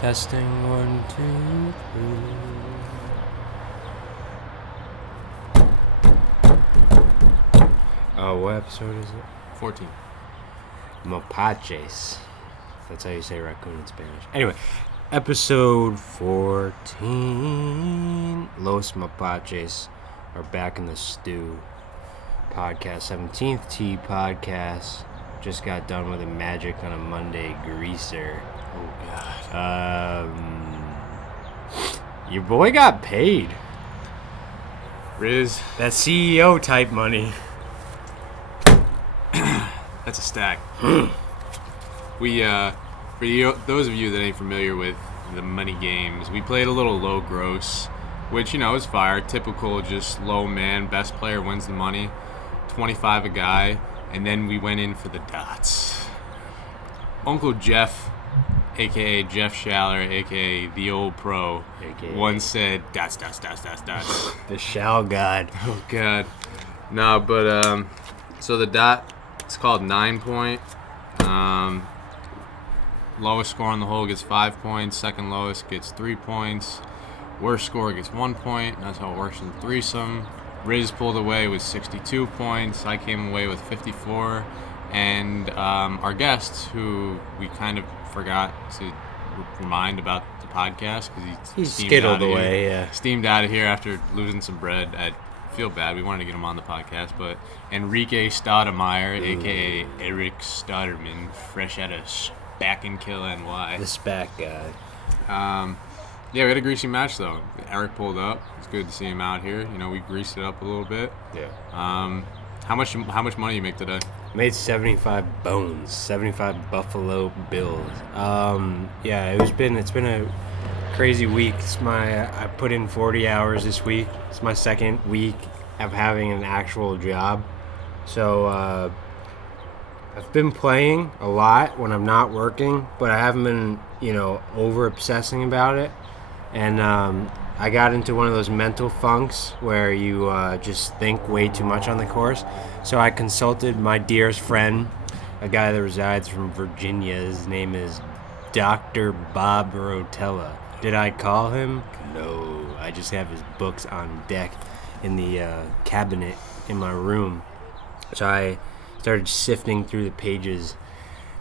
Testing 1, 2, 3. Oh, what episode is it? 14. Mapaches. That's how you say raccoon in Spanish. Anyway, episode 14. Los Mapaches are back in the stew. Podcast 17th T podcast. Just got done with a Magic on a Monday greaser. Oh, God. Your boy got paid. Riz. That CEO type money. That's a stack. We, for those of you that ain't familiar with the money games, we played a little low gross, which, is fire. Typical, just low man, best player wins the money, 25 a guy, and then we went in for the dots. Uncle Jeff, a.k.a. Jeff Schaller, a.k.a. the old pro, once said, dots. The Shall God. Oh, God. No, but, so the dot, it's called 9 point. Lowest score on the hole gets 5 points. Second lowest gets 3 points. Worst score gets 1 point. That's how it works in the threesome. Riz pulled away with 62 points. I came away with 54. And our guest, who we kind of forgot to remind about the podcast because he skittled away, yeah. Steamed out of here after losing some bread. I feel bad. We wanted to get him on the podcast, but Enrique Stoudemire, a.k.a. Eric Stodderman, fresh out of Spack and Kill NY. The Spack guy. Yeah, we had a greasy match, though. Eric pulled up. It's good to see him out here. We greased it up a little bit. Yeah. How much money you make today? Made 75 bones, 75 Buffalo Bills. Yeah, it's been a crazy week. I put in 40 hours this week. It's my second week of having an actual job. So I've been playing a lot when I'm not working, but I haven't been, over obsessing about it. And I got into one of those mental funks where you just think way too much on the course. So I consulted my dearest friend, a guy that resides from Virginia. His name is Dr. Bob Rotella. Did I call him? No. I just have his books on deck in the cabinet in my room. So I started sifting through the pages,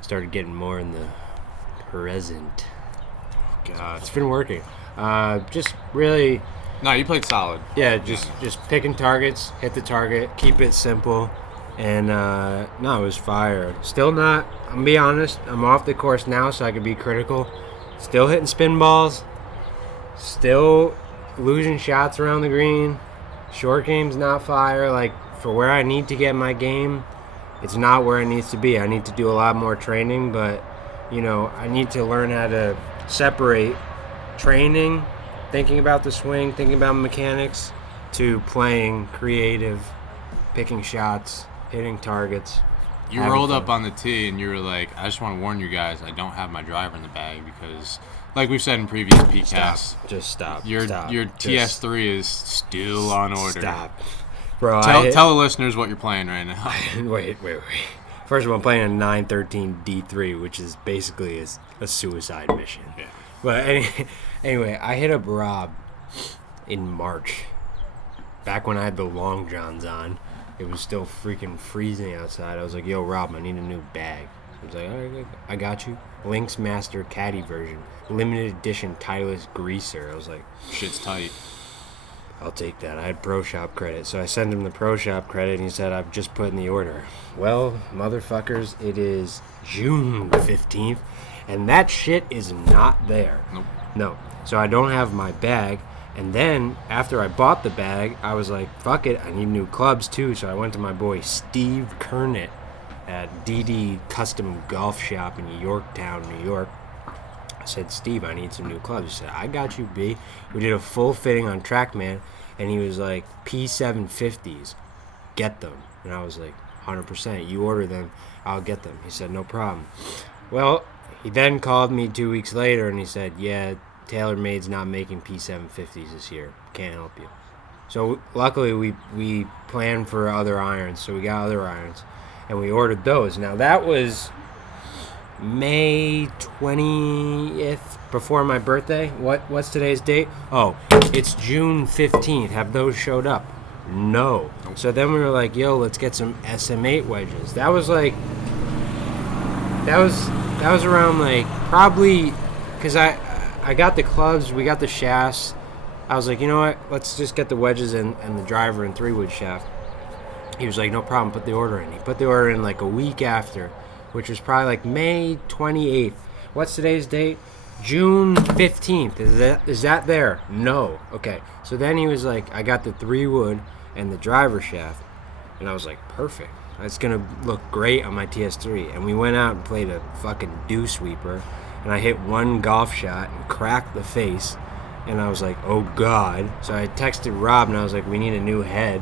started getting more in the present. God. It's been working. Just really... No, you played solid. Yeah, just picking targets, hit the target, keep it simple, and no, it was fire. Still not, I'm gonna be honest, I'm off the course now so I can be critical. Still hitting spin balls, still losing shots around the green. Short game's not fire. Like, for where I need to get my game, it's not where it needs to be. I need to do a lot more training, but, I need to learn how to separate training, thinking about the swing, thinking about mechanics, to playing creative, picking shots, hitting targets. You rolled up on the tee and you were like, I just want to warn you guys, I don't have my driver in the bag because, like we've said in previous PCasts, Just stop. Your Stop. TS3 is still on order. Stop. Bro, tell the listeners what you're playing right now. Wait. First of all, I'm playing a 913 D3, which is basically a suicide mission. Yeah. But anyway, I hit up Rob in March, back when I had the long johns on. It was still freaking freezing outside. I was like, yo, Rob, I need a new bag. He was like, all right, I got you. Lynx Master Caddy version. Limited edition Titleist Greaser. I was like, shit's tight. I'll take that. I had Pro Shop credit. So I sent him the Pro Shop credit, and he said, I've just put in the order. Well, motherfuckers, it is June 15th, and that shit is not there. Nope. No. So I don't have my bag. And then, after I bought the bag, I was like, fuck it, I need new clubs too. So I went to my boy Steve Kernet at DD Custom Golf Shop in Yorktown, New York. I said, Steve, I need some new clubs. He said, I got you, B. We did a full fitting on TrackMan, and he was like, P750s, get them. And I was like, 100%, you order them, I'll get them. He said, no problem. Well, he then called me 2 weeks later, and he said, yeah, TaylorMade's not making P750s this year. Can't help you. So luckily we planned for other irons, so we got other irons, and we ordered those. Now that was May 20th, before my birthday. What's today's date? Oh, it's June 15th. Have those showed up? No. So then we were like, yo, let's get some SM8 wedges. That was around like probably because I got the clubs, we got the shafts. I was like, you know what? Let's just get the wedges and the driver and 3-wood shaft. He was like, no problem, put the order in. He put the order in like a week after, which was probably like May 28th. What's today's date? June 15th. Is that there? No. Okay. So then he was like, I got the 3-wood and the driver shaft. And I was like, perfect. It's going to look great on my TS3. And we went out and played a fucking dew sweeper. And I hit one golf shot and cracked the face. And I was like, oh God. So I texted Rob and I was like, we need a new head.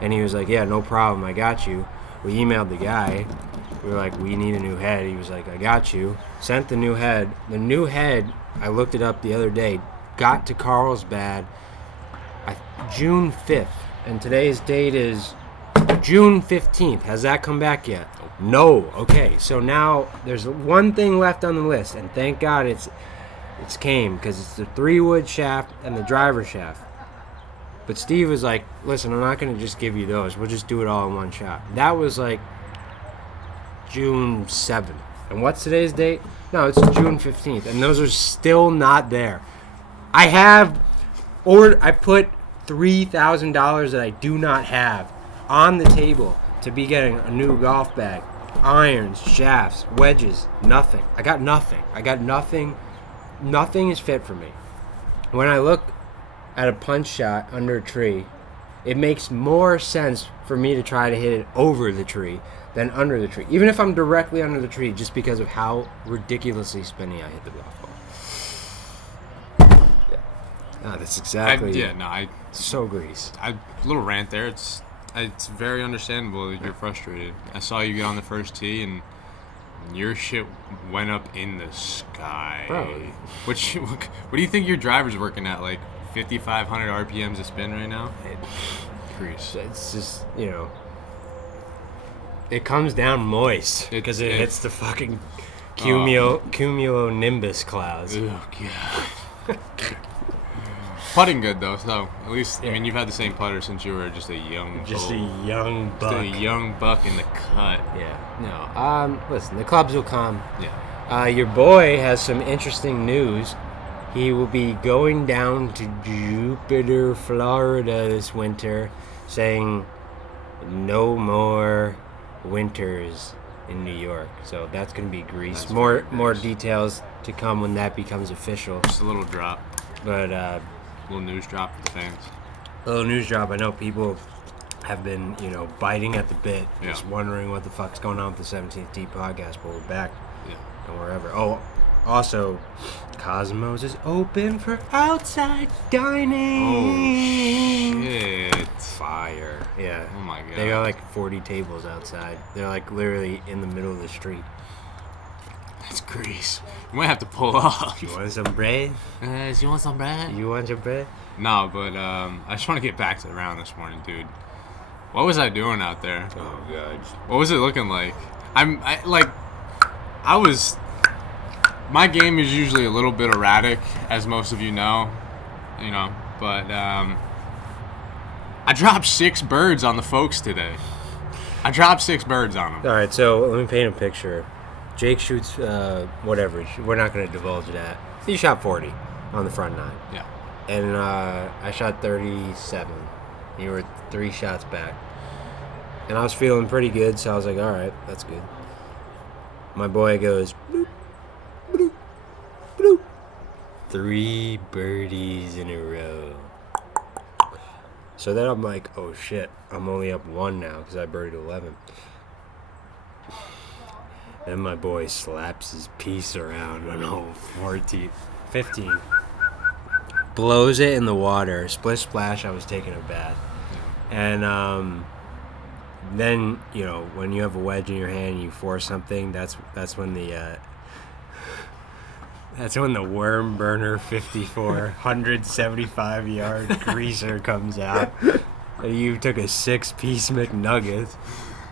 And he was like, yeah, no problem. I got you. We emailed the guy. We were like, we need a new head. He was like, I got you. Sent the new head. The new head, I looked it up the other day, got to Carlsbad June 5th. And today's date is June 15th. Has that come back yet? No. Okay, so now there's one thing left on the list. And thank God it's came, because it's the 3-wood shaft and the driver shaft. But Steve was like, listen, I'm not going to just give you those. We'll just do it all in one shot. That was like June 7th. And what's today's date? No, it's June 15th. And those are still not there. I put $3,000 that I do not have on the table to be getting a new golf bag. Irons, shafts, wedges, nothing. I got nothing. Nothing is fit for me. When I look at a punch shot under a tree, it makes more sense for me to try to hit it over the tree than under the tree. Even if I'm directly under the tree, just because of how ridiculously spinny I hit the golf ball. Yeah. No, that's exactly... So grease. A little rant there. It's very understandable that you're frustrated. I saw you get on the first tee and your shit went up in the sky. Bro. What do you think your driver's working at? Like 5,500 RPMs a spin right now? Crease. It's just, it comes down moist because it hits the fucking cumulonimbus clouds. Oh, God. Putting good, though, so at least, I mean, you've had the same putter since you were just a young buck. Just a young buck in the cut. Yeah. No. Listen, the clubs will come. Yeah. Your boy has some interesting news. He will be going down to Jupiter, Florida this winter, saying no more winters in New York. So that's going to be grease. More details to come when that becomes official. Just a little drop. But little news drop for the fans. A little news drop. I know people have been, biting at the bit, just wondering what the fuck's going on with the 17th Tee podcast, but we're back. Yeah. And wherever. Oh, also, Cosmos is open for outside dining. Oh, shit. Fire. Yeah. Oh, my God. They got like 40 tables outside. They're like literally in the middle of the street. That's grease. You might have to pull up. You want some bread? You want some bread? You want your bread? No, but I just want to get back to the round this morning, dude. What was I doing out there? Oh, God. What was it looking like? My game is usually a little bit erratic, as most of you know, but I dropped 6 birds on the folks today. I dropped 6 birds on them. All right, so let me paint a picture. Jake shoots whatever. We're not going to divulge that. He shot 40 on the front 9. Yeah. And I shot 37. You were 3 shots back. And I was feeling pretty good, so I was like, all right, that's good. My boy goes, bloop, bloop, bloop. 3 birdies in a row. So then I'm like, oh shit, I'm only up 1 now because I birdied 11. Then my boy slaps his piece around on hole 15. Blows it in the water. Splish splash, I was taking a bath. And then, when you have a wedge in your hand and you force something, that's when the worm burner 54 175 yard greaser comes out. You took a 6-piece McNugget.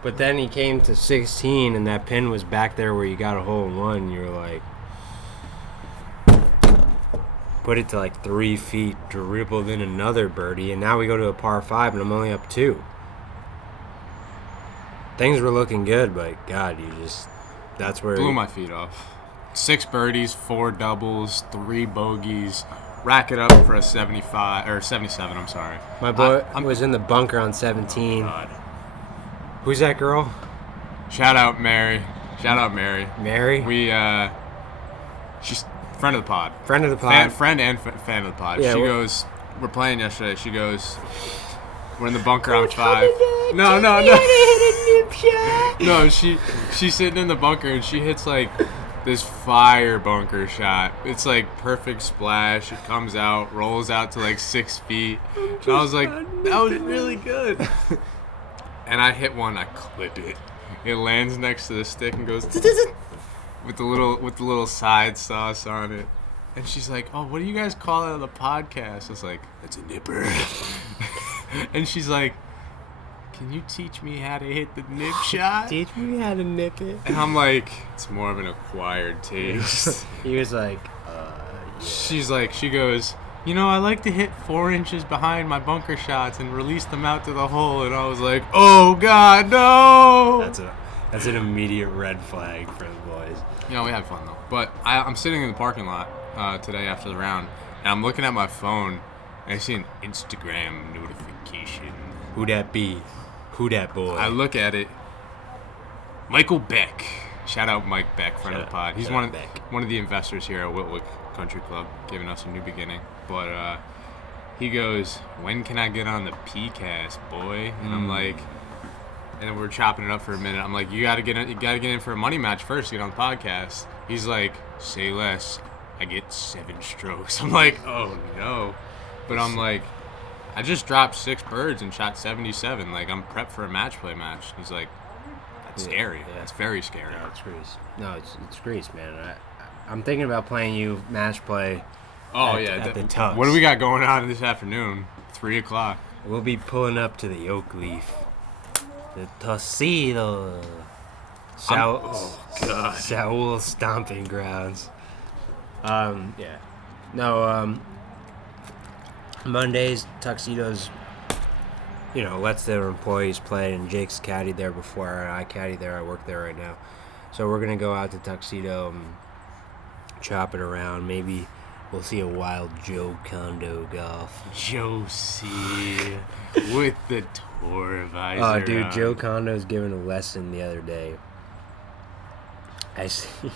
But then he came to 16, and that pin was back there where you got a hole in one. And you were like, put it to like 3 feet, dribbled in another birdie, and now we go to a par 5, and I'm only up 2. Things were looking good, but God, that's where blew my feet off. 6 birdies, 4 doubles, 3 bogeys. Rack it up for a 75 or 77. I'm sorry. My boy was in the bunker on 17. God. Who's that girl? Shout out Mary. Mary? She's friend of the pod. Friend of the pod. Friend and fan of the pod. Yeah, she goes, we're playing yesterday. She goes, we're in the bunker on 5. No. No, she's sitting in the bunker and she hits like this fire bunker shot. It's like perfect splash. It comes out, rolls out to like 6 feet. And I was like, that was really good. And I hit one, I clip it. It lands next to the stick and goes with the little side sauce on it. And she's like, "Oh, what do you guys call it on the podcast?" I was like, "It's a nipper." And she's like, "Can you teach me how to hit the nip shot?" Teach me how to nip it. And I'm like, "It's more of an acquired taste." He was like, yeah. She goes, I like to hit 4 inches behind my bunker shots and release them out to the hole. And I was like, oh, God, no. That's an immediate red flag for the boys. We had fun, though. But I'm sitting in the parking lot today after the round, and I'm looking at my phone, and I see an Instagram notification. Who that be? Who that boy? I look at it. Michael Beck. Shout out Mike Beck, friend of the pod. He's one of the investors here at Whitwick Country Club, giving us a new beginning. But he goes, "When can I get on the PCast, boy?" And I'm like, and then we're chopping it up for a minute. I'm like, you gotta get in for a money match first to get on the podcast. He's like, "Say less. I get 7 strokes." I'm like, oh no. But I'm like, I just dropped 6 birds and shot 77. Like, I'm prepped for a match play match. He's like, that's scary. Yeah. That's very scary. No, it's Greece. No, it's Greece, man. I'm thinking about playing you match play. At the Tux. What do we got going on this afternoon? 3 o'clock. We'll be pulling up to the Oak Leaf. The Tuxedo. Saul stomping grounds. Yeah. No, Mondays, Tuxedos, lets their employees play, and Jake's caddied there before, I caddied there, I work there right now. So we're going to go out to Tuxedo and chop it around. Maybe we'll see a wild Joe Kondo golf. Josie with the tour visor. Oh, dude, Joe Kondo's giving a lesson the other day. I see.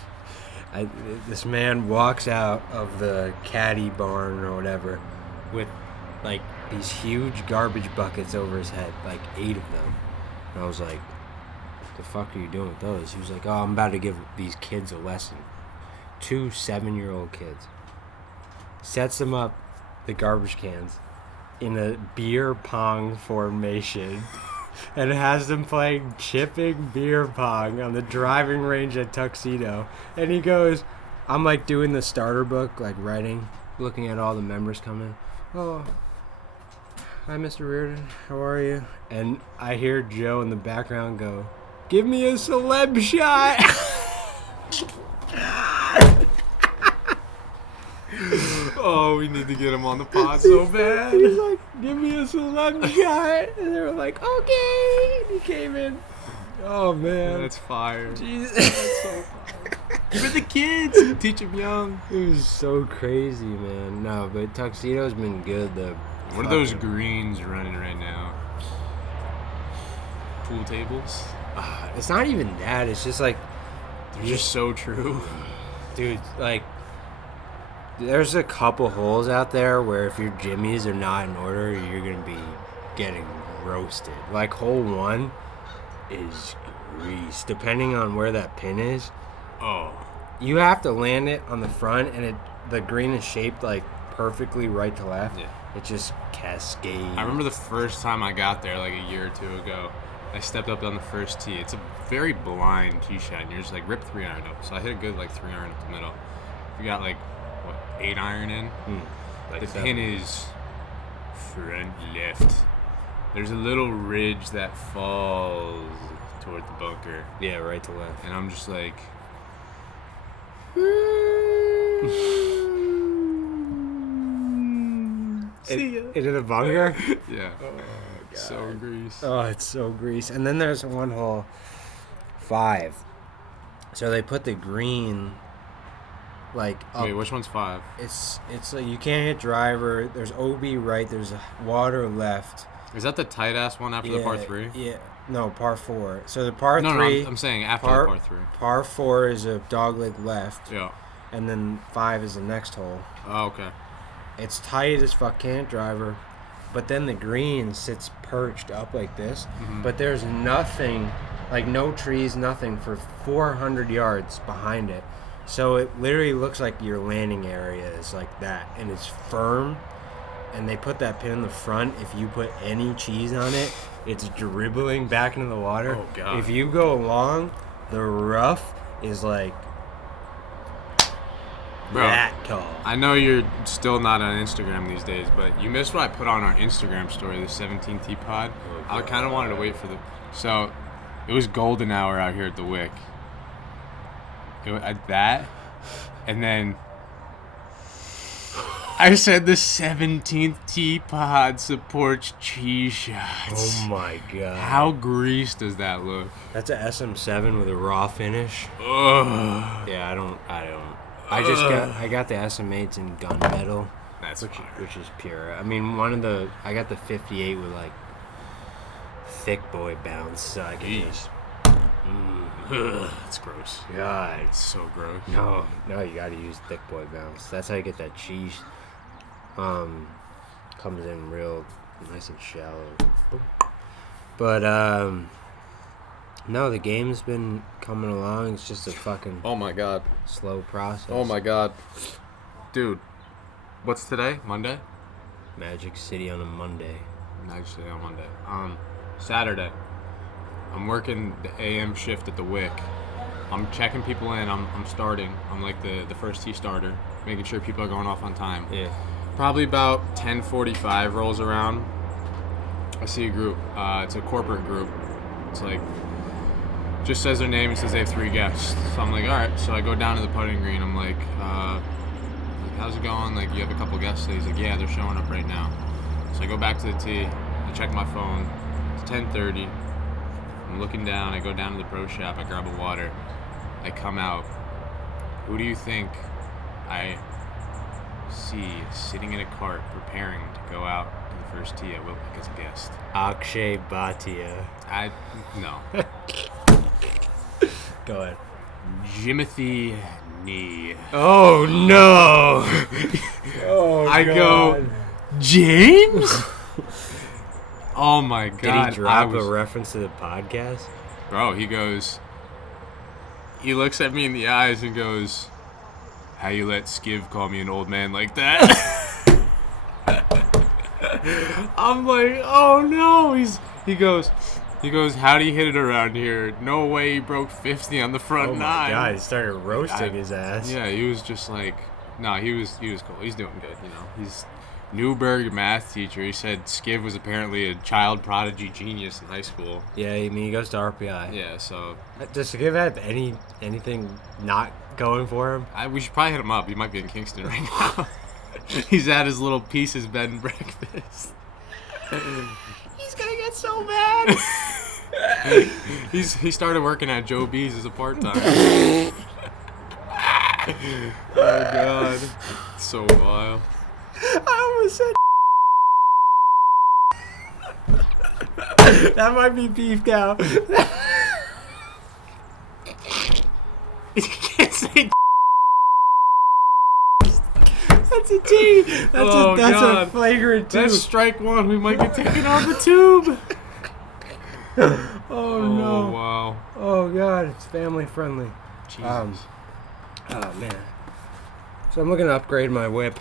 This man walks out of the caddy barn or whatever with like these huge garbage buckets over his head, like 8 of them. And I was like, "The fuck are you doing with those?" He was like, "Oh, I'm about to give these kids a lesson." 2 7-year-old kids. Sets them up, the garbage cans, in a beer pong formation. And has them playing chipping beer pong on the driving range at Tuxedo. And he goes, I'm like doing the starter book, like writing, looking at all the members coming. "Oh, hi, Mr. Reardon. How are you?" And I hear Joe in the background go, "Give me a celeb shot." Oh, we need to get him on the pod so bad. He's like, "Give me a celeb shot." And they were like, "Okay." And he came in. Oh, man. That's fire. Jesus. That's so fire. For the kids. Teach them young. It was so crazy, man. No, but Tuxedo's been good. What are those greens running right now? Pool tables? It's not even that. It's just like... They're just so true. Dude, like... There's a couple holes out there where if your jimmies are not in order, you're going to be getting roasted. Like, hole 1 is grease. Depending on where that pin is. Oh. You have to land it on the front, and the green is shaped, like, perfectly right to left. Yeah. It just cascades. I remember the first time I got there, like a year or 2 ago. I stepped up on the first tee. It's a very blind tee shot, and you're just, like, rip 3-iron up. So I hit a good, like, 3-iron up the middle. You got, like... 8-iron in. Like the 7. pin is front left. There's a little ridge that falls toward the bunker. Yeah, right to left. And I'm just like... See ya. Into the bunker? Yeah. Oh, God. So grease. Oh, it's so grease. And then there's one hole 5. So they put the green, like, up. Wait, which one's 5? It's like you can't hit driver. There's OB right. There's water left. Is that the tight ass one after the par 3? Yeah. No, par 4. So the par 3. No, I'm saying after the par 3. Par 4 is a dogleg left. Yeah. And then 5 is the next hole. Oh, okay. It's tight as fuck, can't driver. But then the green sits perched up like this. Mm-hmm. But there's nothing, like no trees, nothing for 400 yards behind it. So it literally looks like your landing area is like that. And it's firm. And they put that pin in the front. If you put any cheese on it, it's dribbling back into the water. Oh, God. If you go along, the rough is like Bro, that tall. I know you're still not on Instagram these days, but you missed what I put on our Instagram story, the 17T pod. I kind of wanted to wait for the... So, it was golden hour out here at the Wick. That, and then... I said the 17th T pod supports cheese shots. Oh my god. How greased does that look? That's a SM7 with a raw finish. Ugh. Yeah, I don't. I got the SM8s in gunmetal. That's which is pure. I mean, I got the 58 with like thick boy bounce, so I can just. That's gross. God, It's so gross. no, you gotta use thick boy bounce. That's how you get that cheese. Comes in real nice and shallow. But no, the game's been coming along. It's just a fucking Oh my god. slow process. Oh my god. Dude. What's today? Monday? Magic City on a Monday. Actually on Monday. Saturday. I'm working the AM shift at the Wick. I'm checking people in. I'm starting. I'm like the first tee starter, making sure people are going off on time. Yeah. Probably about 10:45 rolls around. I see a group. It's a corporate group. It's like just says their name and says they have 3 guests. So I'm like, all right. So I go down to the putting green. I'm like, how's it going? Like, you have a couple guests today? He's like, yeah, they're showing up right now. So I go back to the tee. I check my phone. It's 10:30. I'm looking down. I go down to the pro shop. I grab a water. I come out. Who do you think I see sitting in a cart preparing to go out to the first tee at Wilbeck as a guest? Akshay Bhatia. No. Go ahead. Jimothy Nee. Oh no! Oh, I go, James? Oh my god. Did he drop a reference to the podcast? Bro, he looks at me in the eyes and goes, how you let Skiv call me an old man like that? I'm like, oh no. He goes, how do you hit it around here? No way he broke 50 on the front Oh nine. my god, he started roasting his ass. Yeah, he was just like, no, he was cool. He's doing good, you know. He's Newberg math teacher. He said Skiv was apparently a child prodigy genius in high school. Yeah, I mean, he goes to RPI. Yeah, so Does Skiv have anything not going for him? we should probably hit him up. He might be in Kingston right now. He's at his little Pieces bed and breakfast. He's gonna get so mad. He started working at Joe B's as a part-time. Oh god, so wild. I almost said that might be beef cow. You can't say. That's a T. That's a flagrant T. That's strike one. We might get taken off the tube. Oh no. Wow. Oh god, it's family friendly. Jesus. Oh man. So I'm looking to upgrade my whip.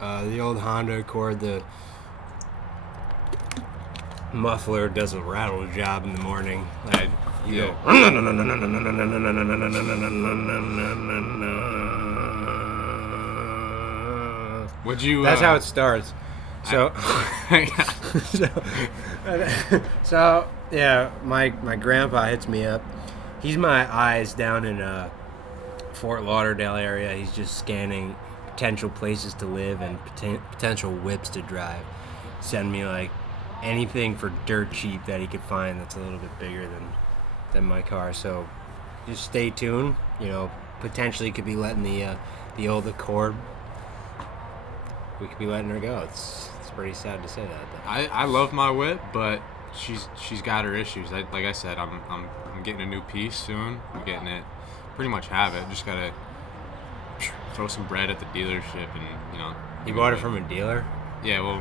The old Honda Accord, the muffler doesn't rattle job in the morning. Like, you go. Would you? That's how it starts. So, so yeah, my grandpa hits me up. He's my eyes down in Fort Lauderdale area. He's just scanning potential places to live and potential whips to drive. Send me like anything for dirt cheap that he could find that's a little bit bigger than my car. So just stay tuned. You know, potentially could be letting the old Accord. We could be letting her go. It's pretty sad to say that. Though. I love my whip, but she's got her issues. Like I said, I'm getting a new piece soon. I'm getting it. Pretty much have it. Just gotta throw some bread at the dealership, and you know. You bought it from a dealer? Yeah. Well,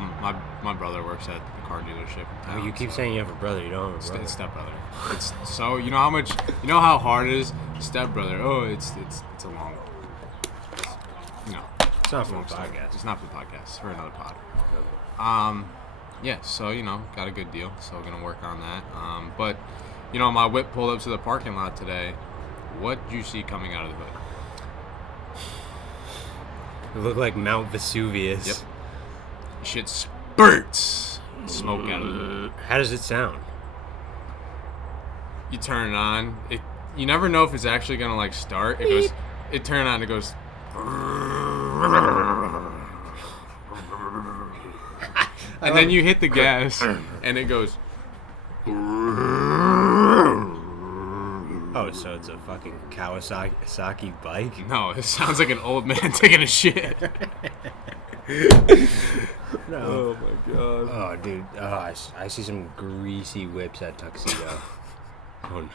my brother works at the car dealership in town. Oh, you keep saying you have a brother. You don't have a brother. It's stepbrother. It's so you know how much. You know how hard it is. Stepbrother. Oh, it's a long. You know. It's not for the podcast. It's not for the podcast. It's for another pod. Yeah, so, you know, got a good deal. So we're going to work on that. But, you know, my whip pulled up to the parking lot today. What did you see coming out of the hood? It looked like Mount Vesuvius. Yep. Shit spurts smoke out of the hood. How does it sound? You turn it on. You never know if it's actually going to, like, start. It turns on, it goes... And then you hit the gas, and it goes... Oh, so it's a fucking Kawasaki bike? No, it sounds like an old man taking a shit. No. Oh, my God. Oh, dude. Oh, I see some greasy whips at Tuxedo. Oh, no.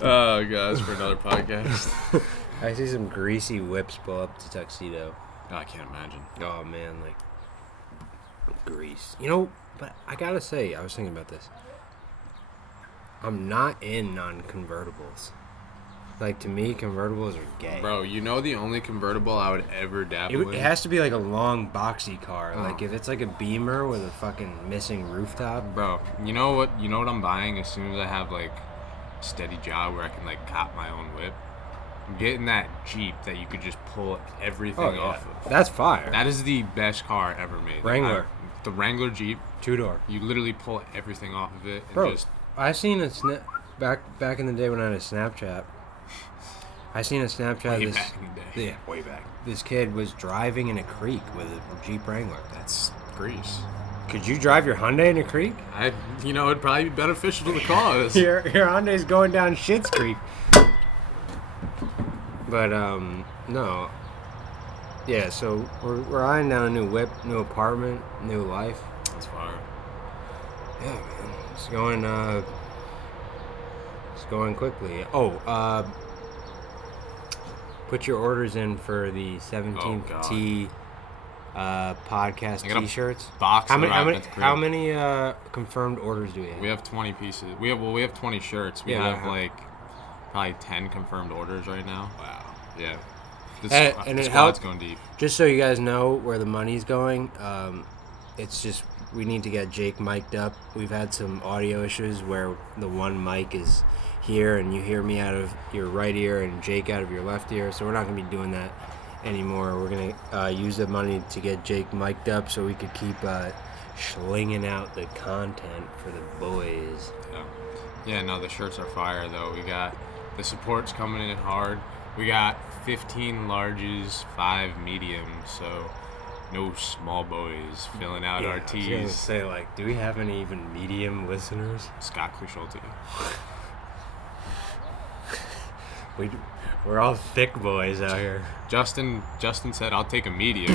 Oh, God, it's for another podcast. I see some greasy whips pull up to Tuxedo. Oh, I can't imagine. Oh, man, like... grease. You know, but I gotta say, I was thinking about this. I'm not in on convertibles. Like, to me, convertibles are gay. Bro, you know the only convertible I would ever dabble in? It has to be like a long, boxy car. Oh. Like, if it's like a Beamer with a fucking missing rooftop. Bro, you know what I'm buying as soon as I have, like, a steady job where I can, like, cop my own whip? I'm getting that Jeep that you could just pull everything off of. That's fire. That is the best car ever made. Wrangler. The Wrangler Jeep. 2-door. You literally pull everything off of it. And Bro, just... I seen a back in the day when I had a Snapchat. I seen a Snapchat. Way back in the day. Yeah, way back. This kid was driving in a creek with a Jeep Wrangler. That's Greece. Could you drive your Hyundai in a creek? It'd probably be beneficial to the cause. your Hyundai's going down Schitt's Creek. But no. Yeah, so we're eyeing down a new whip, new apartment, new life. That's fire. Yeah, man. It's going quickly. Oh, put your orders in for the 17th T podcast T-shirts. Box. How many confirmed orders do we have? We have 20 pieces. We have 20 shirts. We have like probably 10 confirmed orders right now. Wow. Yeah. The squad's going deep. Just so you guys know where the money's going, it's just we need to get Jake mic'd up. We've had some audio issues where the one mic is here and you hear me out of your right ear and Jake out of your left ear, so we're not going to be doing that anymore. We're going to use the money to get Jake mic'd up so we could keep slinging out the content for the boys. Yeah, no, the shirts are fire, though. We got the support's coming in hard. We got 15 larges, 5 mediums, so no small boys filling out our tees. I was gonna say, like, do we have any even medium listeners? Scott Clisholti. We're all thick boys out here. Justin said, I'll take a medium.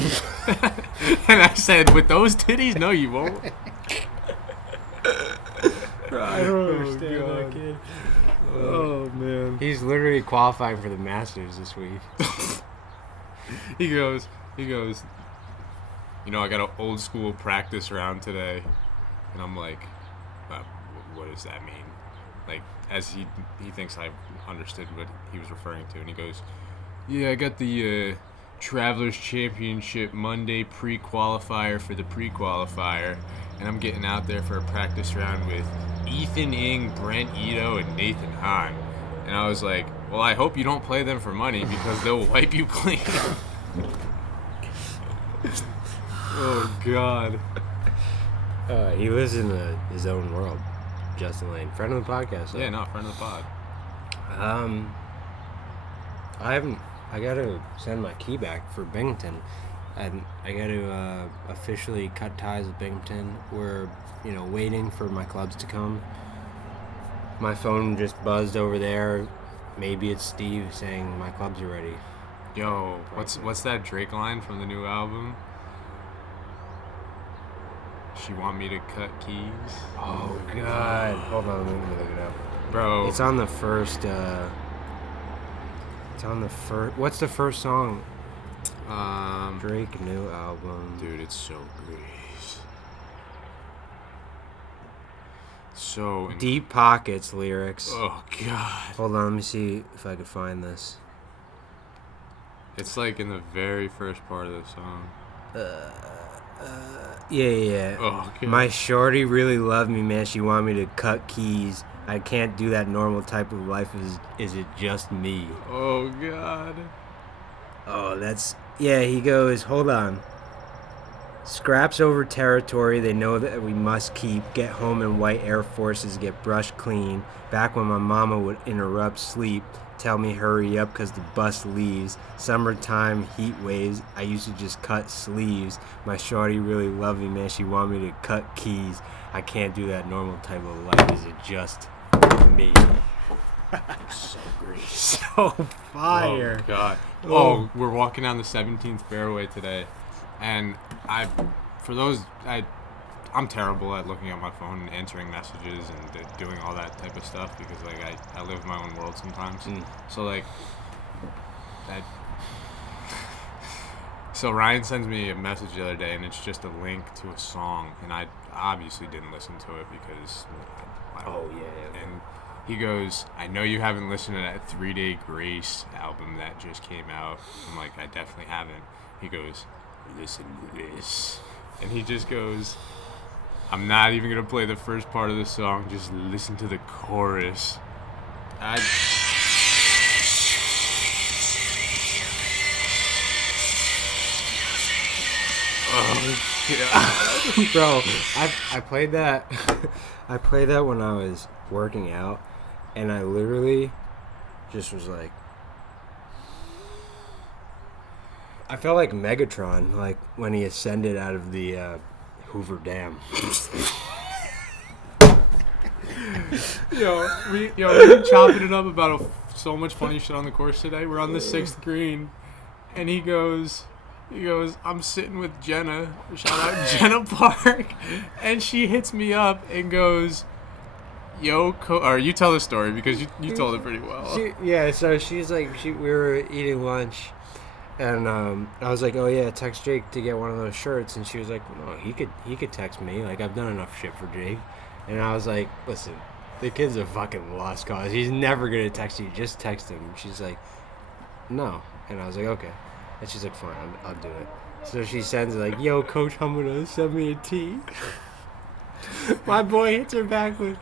And I said, with those titties? No, you won't. I don't understand that kid. Oh, man. He's literally qualifying for the Masters this week. He goes, you know, I got an old school practice round today. And I'm like, what does that mean? Like, as he thinks I understood what he was referring to. And he goes, yeah, I got the Travelers Championship Monday pre-qualifier for the pre-qualifier. And I'm getting out there for a practice round with Ethan Ing, Brent Ito, and Nathan Hahn. And I was like, well, I hope you don't play them for money because they'll wipe you clean. Oh God. He lives in his own world. Justin Lane, friend of the podcast. Yeah, no, friend of the pod. I gotta send my key back for Binghamton, and I gotta officially cut ties with Binghamton. We're waiting for my clubs to come. My phone just buzzed over there. Maybe it's Steve saying my clubs are ready. Yo, what's that Drake line from the new album? She want me to cut keys. Oh God! Hold on, let me look it up. Bro, It's on the first. What's the first song? Drake new album. dude, it's so great. So Deep Pockets lyrics. Oh God. Hold on, let me see if I can find this. It's like in the very first part of the song. Yeah. Oh God. My shorty really loved me, man. She wanted me to cut keys. I can't do that normal type of life. Is it just me? Oh God. Oh, that's... Yeah, he goes, hold on. Scraps over territory they know that we must keep. Get home in white Air Forces, get brushed clean. Back when my mama would interrupt sleep. Tell me hurry up cause the bus leaves. Summertime heat waves. I used to just cut sleeves. My shorty really loved me, man. She wanted me to cut keys. I can't do that normal type of life. Is it just me? So great. So fire. Oh God. Oh, we're walking down the 17th fairway today, and I'm terrible at looking at my phone and answering messages and doing all that type of stuff because I live in my own world sometimes. So So Ryan sends me a message the other day, and it's just a link to a song, and I obviously didn't listen to it because I don't. Oh yeah. And he goes, I know you haven't listened to that 3 Day Grace album that just came out. I'm like, I definitely haven't. He goes, listen to this. And he just goes, I'm not even going to play the first part of the song. Just listen to the chorus. Oh, God. Bro, I played that. I played that when I was working out, and I literally just was like, I felt like Megatron, like when he ascended out of the Hoover Dam. We were chopping it up about so much funny shit on the course today. We're on the 6th green, and he goes, I'm sitting with Jenna, shout out Jenna Park, and she hits me up and goes, yo, or you tell the story because you told it pretty well. So she's like, we were eating lunch, and I was like, oh yeah, text Jake to get one of those shirts, and she was like, no, he could text me, like I've done enough shit for Jake, and I was like, listen, the kid's a fucking lost cause, he's never gonna text you, just text him. She's like, no, and I was like, okay. And she's like, fine, I'll do it. So she sends like, yo, Coach Humberto, send me a tee. My boy hits her back with...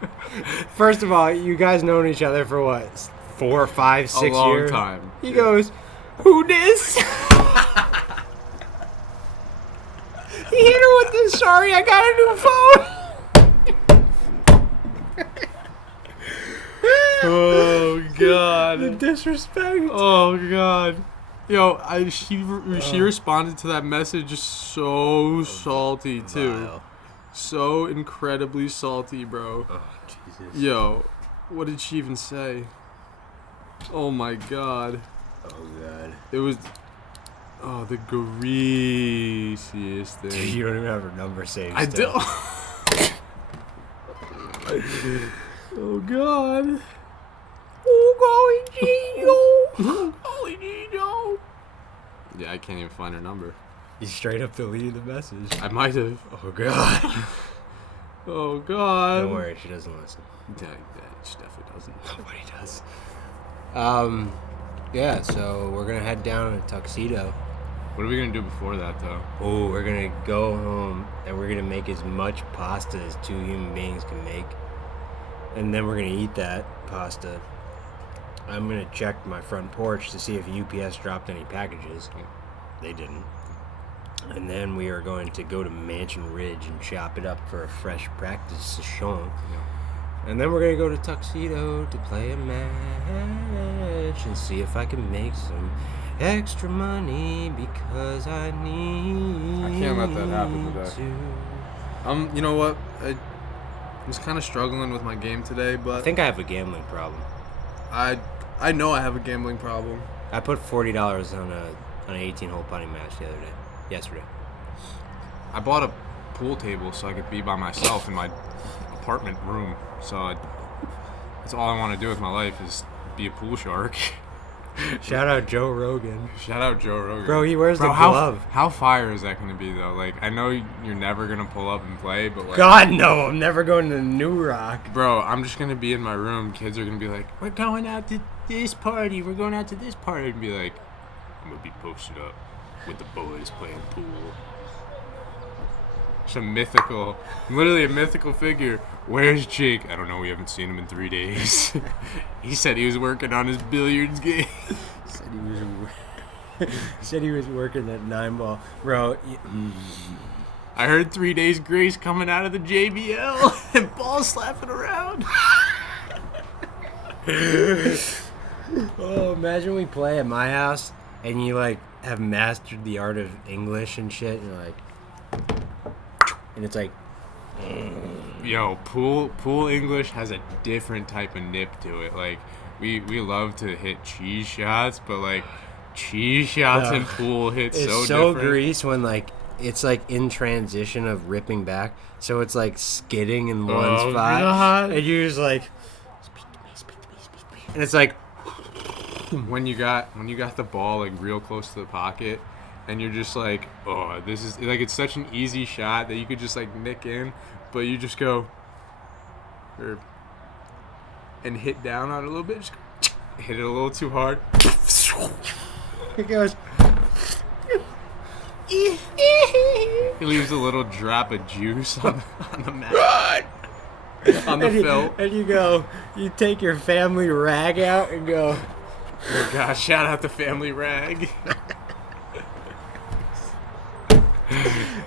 First of all, you guys known each other for what? 4, 5, 6 years? A long time. He goes, who dis? He hit her with this, sorry, I got a new phone. Oh, God. The disrespect. Oh, God. Yo, she responded to that message so salty too, Vile. so incredibly salty, bro. Oh Jesus. Yo, what did she even say? Oh my God. Oh God. It was, the greasiest thing. Dude, you don't even have her number saved. I still. don't. Oh God. Oh golly Gino. Holy Gino. Yeah, I can't even find her number. You straight up deleted the message. I might have. Oh God. Oh God. Don't worry, she doesn't listen. Yeah, she definitely doesn't. Nobody does. Yeah, so we're gonna head down in a tuxedo. What are we gonna do before that, though? Oh, we're gonna go home and we're gonna make as much pasta as 2 human beings can make. And then we're gonna eat that pasta. I'm gonna check my front porch to see if UPS dropped any packages. They didn't. And then we are going to go to Mansion Ridge and chop it up for a fresh practice session. Yeah. And then we're going to go to Tuxedo to play a match and see if I can make some extra money because I need I can't let that happen today. to. You know what? I was kind of struggling with my game today, but I think I have a gambling problem. I know I have a gambling problem. I put $40 on an 18-hole putting match yesterday. I bought a pool table so I could be by myself in my apartment room. So that's all I want to do with my life is be a pool shark. Shout out Joe Rogan. Shout out Joe Rogan. Bro, he wears the glove. How fire is that going to be, though? Like, I know you're never going to pull up and play, but like... God, no. I'm never going to New Rock. Bro, I'm just going to be in my room. Kids are going to be like, we're going out to this party. We're going out to this party. And be like, I'm going to be posted up with the boys playing pool. It's literally a mythical figure. Where's Jake? I don't know. We haven't seen him in 3 days. He said he was working on his billiards game. Said he was working that 9-ball. Bro. I heard 3 days grace coming out of the JBL and ball slapping around. Oh, imagine we play at my house and you like have mastered the art of English and shit. And you're like, and it's like, yo, pool English has a different type of nip to it. Like we love to hit cheese shots, but like cheese shots in pool hit it's so so different. grease when like it's like in transition of ripping back, so it's like skidding in one spot, God. and you're just like, speak to me, and it's like when you got the ball like real close to the pocket. And you're just like, oh, this is like, it's such an easy shot that you could just like nick in, but you just go and hit down on it a little bit. Just hit it a little too hard. it goes. He leaves a little drop of juice on the mat. On the felt. And you take your family rag out and go, oh gosh, shout out the family rag.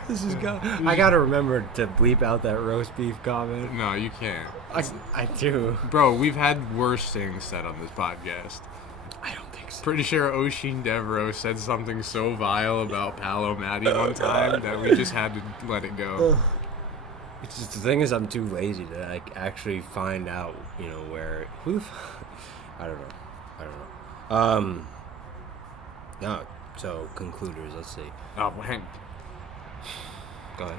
this is I gotta remember to bleep out that roast beef comment. No, you can't. I do. Bro, we've had worse things said on this podcast. I don't think so. Pretty sure Oshin Devereaux said something so vile about Paolo Matti one time that we just had to let it go. It's just the thing is I'm too lazy to like actually find out, where I don't know. No, so concluders, let's see. Oh, hang. Go ahead.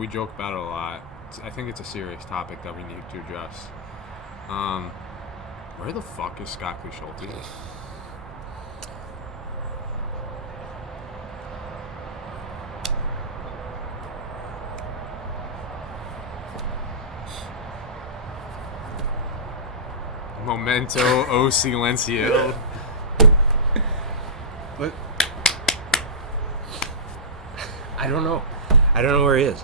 We joke about it a lot. I think it's a serious topic that we need to address. Where the fuck is Scott Schulte? Momento o silencio. But I don't know. I don't know where he is.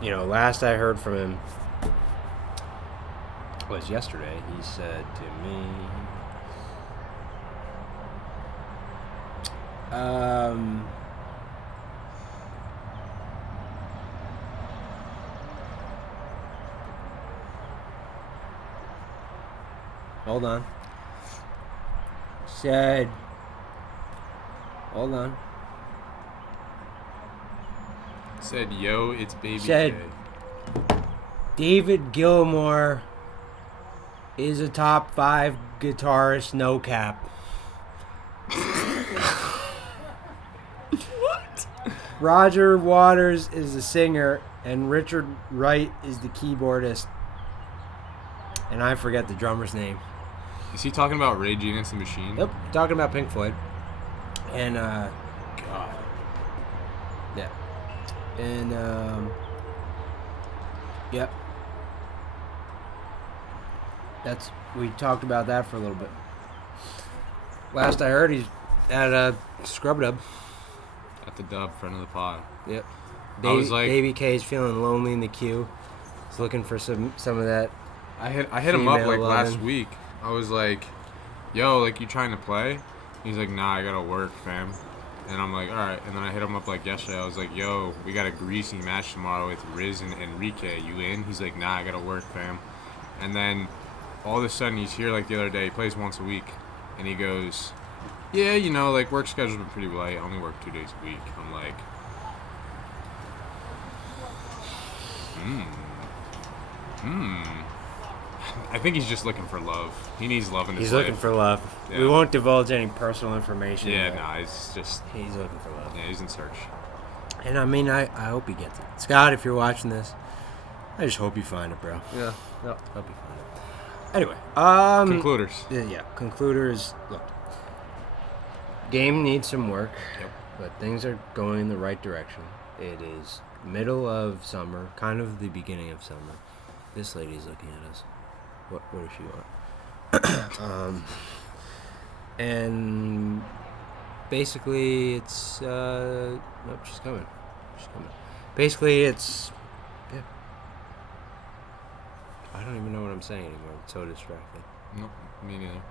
Last I heard from him was yesterday. He said to me, hold on. Hold on. Said, yo, it's Baby Said, J. David Gilmour is a top 5 guitarist, no cap. What? Roger Waters is the singer, and Richard Wright is the keyboardist. And I forget the drummer's name. Is he talking about Rage Against the Machine? Yep, talking about Pink Floyd. And, God. yeah. And, yep. We talked about that for a little bit. Last I heard, he's at a Scrub Dub. At the Dub, friend of the pod. Yep. I was like, Baby K's feeling lonely in the queue. He's looking for some of that. I hit him up like female last loving. week. I was like, yo, like, you trying to play? He's like, nah, I gotta work, fam. And I'm like, all right. And then I hit him up like yesterday. I was like, yo, we got a greasy match tomorrow with Riz and Enrique. You in? He's like, nah, I got to work, fam. And then all of a sudden he's here like the other day. He plays once a week. And he goes, yeah, you know, like work schedule's been pretty light. I only work 2 days a week. I'm like, I think he's just looking for love. He needs love in his He's life. looking for love. Yeah. We won't divulge any personal information. Yeah, but nah, it's just, he's looking for love. yeah, he's in search. And I mean, I hope he gets it. Scott, if you're watching this, I just hope you find it, bro. Yeah. No, hope you find it. Anyway, Concluders. Yeah, concluders. Look, game needs some work, Yep. but things are going in the right direction. It is middle of summer, kind of the beginning of summer. This lady's looking at us. What does she want? And basically, it's nope, she's coming. Basically, it's yeah. I don't even know what I'm saying anymore. I'm so distracted. Nope, me neither.